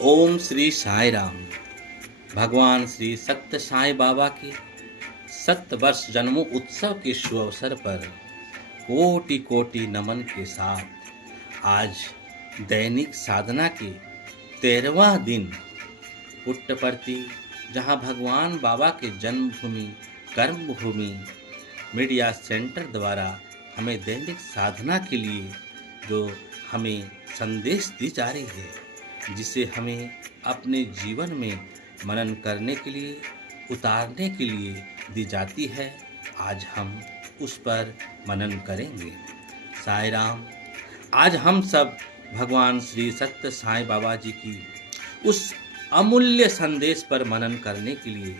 ओम श्री साई राम। भगवान श्री सत्य साई बाबा के 7 वर्ष जन्मों उत्सव के शुभ अवसर पर कोटि कोटि नमन के साथ आज दैनिक साधना के 13वां दिन पुट्टपर्ती, जहां भगवान बाबा के जन्मभूमि कर्मभूमि मीडिया सेंटर द्वारा हमें दैनिक साधना के लिए जो हमें संदेश दी जा रही है, जिसे हमें अपने जीवन में मनन करने के लिए, उतारने के लिए दी जाती है। आज हम उस पर मनन करेंगे। साई राम। आज हम सब भगवान श्री सत्य साई बाबा जी की उस अमूल्य संदेश पर मनन करने के लिए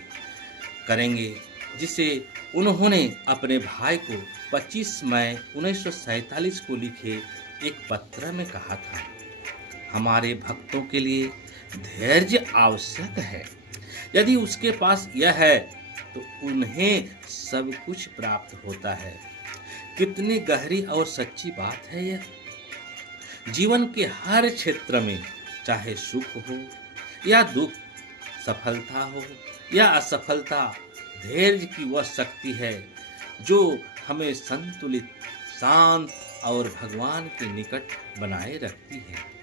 करेंगे, जिसे उन्होंने अपने भाई को 25 मई 1947 को लिखे एक पत्र में कहा था। हमारे भक्तों के लिए धैर्य आवश्यक है। यदि उसके पास यह है तो उन्हें सब कुछ प्राप्त होता है। कितनी गहरी और सच्ची बात है यह। जीवन के हर क्षेत्र में, चाहे सुख हो या दुख, सफलता हो या असफलता, धैर्य की वह शक्ति है जो हमें संतुलित, शांत और भगवान के निकट बनाए रखती है।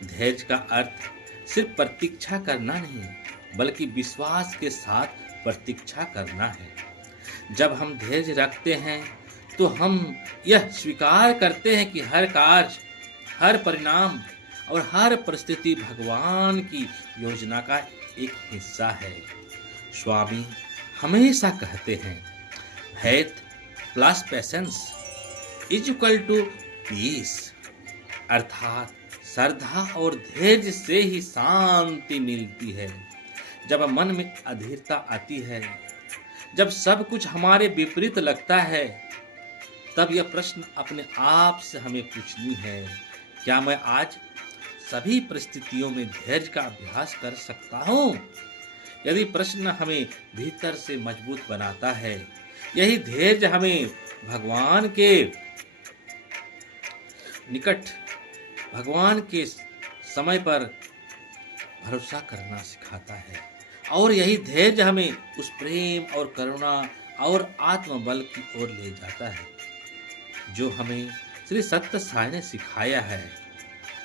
धैर्य का अर्थ सिर्फ प्रतीक्षा करना नहीं, बल्कि विश्वास के साथ प्रतीक्षा करना है। जब हम धैर्य रखते हैं तो हम यह स्वीकार करते हैं कि हर कार्य, हर परिणाम और हर परिस्थिति भगवान की योजना का एक हिस्सा है। स्वामी हमेशा कहते हैं, faith plus patience is equal to peace, अर्थात श्रद्धा और धैर्य से ही शांति मिलती है। जब मन में अधीरता आती है, जब सब कुछ हमारे विपरीत लगता है, तब यह प्रश्न अपने आप से हमें पूछनी है, क्या मैं आज सभी परिस्थितियों में धैर्य का अभ्यास कर सकता हूँ? यदि प्रश्न हमें भीतर से मजबूत बनाता है, यही धैर्य हमें भगवान के निकट, भगवान के समय पर भरोसा करना सिखाता है, और यही धैर्य हमें उस प्रेम और करुणा और आत्मबल की ओर ले जाता है जो हमें श्री सत्य साई ने सिखाया है।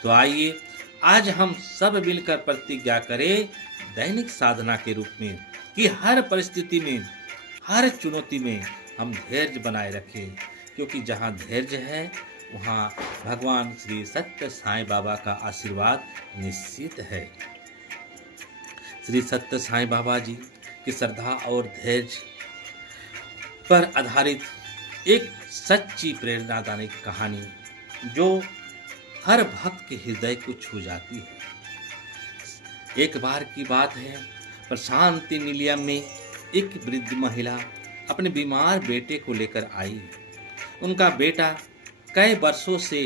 तो आइए आज हम सब मिलकर प्रतिज्ञा करें दैनिक साधना के रूप में कि हर परिस्थिति में, हर चुनौती में हम धैर्य बनाए रखें, क्योंकि जहाँ धैर्य है वहाँ भगवान श्री सत्य साई बाबा का आशीर्वाद निश्चित है। श्री सत्य साई बाबा जी की श्रद्धा और धैर्य पर आधारित एक सच्ची प्रेरणादायक कहानी जो हर भक्त के हृदय को छू जाती है। एक बार की बात है, प्रशांति निलयम में एक वृद्ध महिला अपने बीमार बेटे को लेकर आई। उनका बेटा कई वर्षों से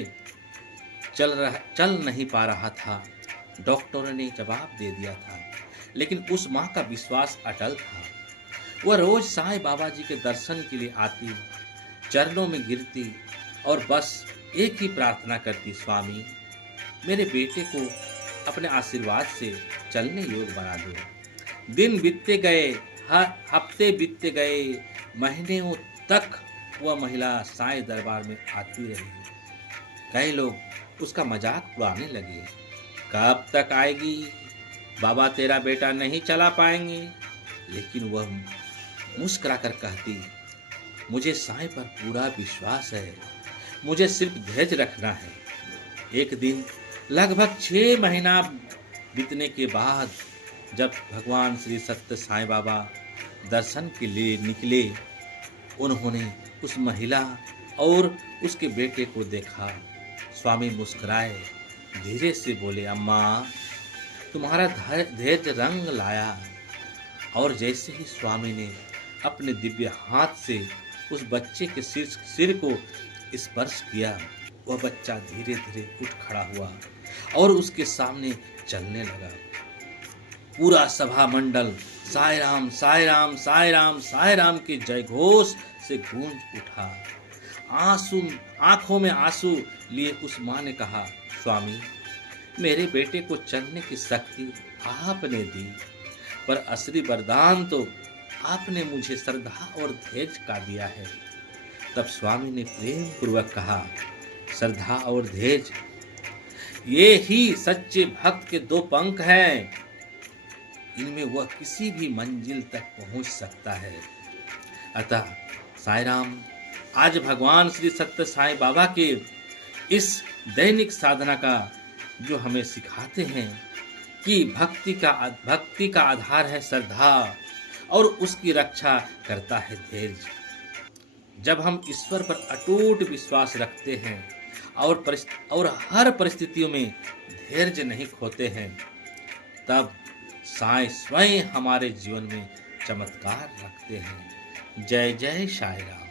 चल नहीं पा रहा था। डॉक्टरों ने जवाब दे दिया था, लेकिन उस माँ का विश्वास अटल था। वह रोज साईं बाबा जी के दर्शन के लिए आती, चरणों में गिरती और बस एक ही प्रार्थना करती, स्वामी मेरे बेटे को अपने आशीर्वाद से चलने योग्य बना दो। दिन बीतते गए, हफ्ते बीतते गए, महीनों तक वह महिला साईं दरबार में आती रही। कई लोग उसका मजाक उड़ाने लगे, कब तक आएगी, बाबा तेरा बेटा नहीं चला पाएंगे। लेकिन वह मुस्कुराकर कहती, मुझे साईं पर पूरा विश्वास है, मुझे सिर्फ धैर्य रखना है। एक दिन लगभग 6 महीना बीतने के बाद जब भगवान श्री सत्य साईं बाबा दर्शन के लिए निकले, उन्होंने उस महिला और उसके बेटे को देखा। स्वामी मुस्कुराए, धीरे से बोले, अम्मा तुम्हारा धैर्य रंग लाया। और जैसे ही स्वामी ने अपने दिव्य हाथ से उस बच्चे के सिर को स्पर्श किया, वह बच्चा धीरे धीरे उठ खड़ा हुआ और उसके सामने चलने लगा। पूरा सभा मंडल साई राम साई राम साई राम साई राम के जयघोष से गूंज उठा। आंखों में आंसू लिए उस माँ ने कहा, स्वामी मेरे बेटे को चलने की शक्ति आपने दी, पर असली वरदान तो आपने मुझे श्रद्धा और धैर्य का दिया है। तब स्वामी ने प्रेम पूर्वक कहा, श्रद्धा और धैर्य ये ही सच्चे भक्त के दो पंख हैं। इनमें वह किसी भी मंजिल तक पहुंच सकता है। अतः साईं राम आज भगवान श्री सत्य साईं बाबा के इस दैनिक साधना का जो हमें सिखाते हैं कि भक्ति का आधार है श्रद्धा और उसकी रक्षा करता है धैर्य। जब हम ईश्वर पर अटूट विश्वास रखते हैं और हर परिस्थितियों में धैर्य नहीं खोते हैं, तब साईं स्वयं हमारे जीवन में चमत्कार रखते हैं। जय जय साईं राम।